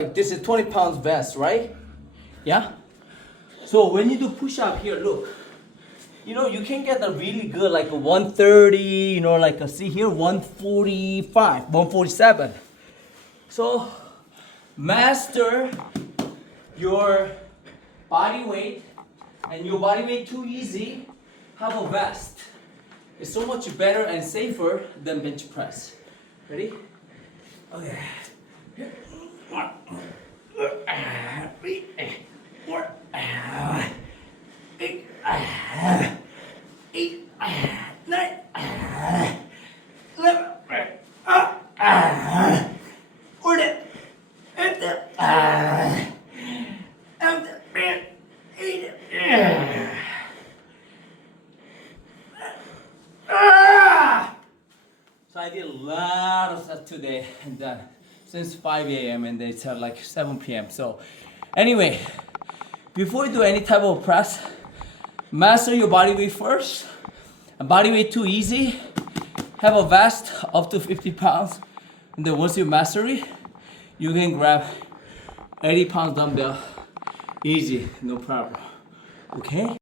Like this is 20 pounds vest, right? Yeah? So when you do push-up here, look. You know, you can get a really good like a 130, you know, like a, see here, 145, 147. So master your body weight, and your body weight too easy, have a vest. It's so much better and safer than bench press. Ready? Okay. So I did a lot of stuff today, and then since 5 a.m. and it's like 7 p.m. So anyway, before you do any type of press, master your body weight first. And body weight too easy, have a vest up to 50 pounds. And then once you master it, you can grab 80 pounds dumbbell, easy, no problem. Okay?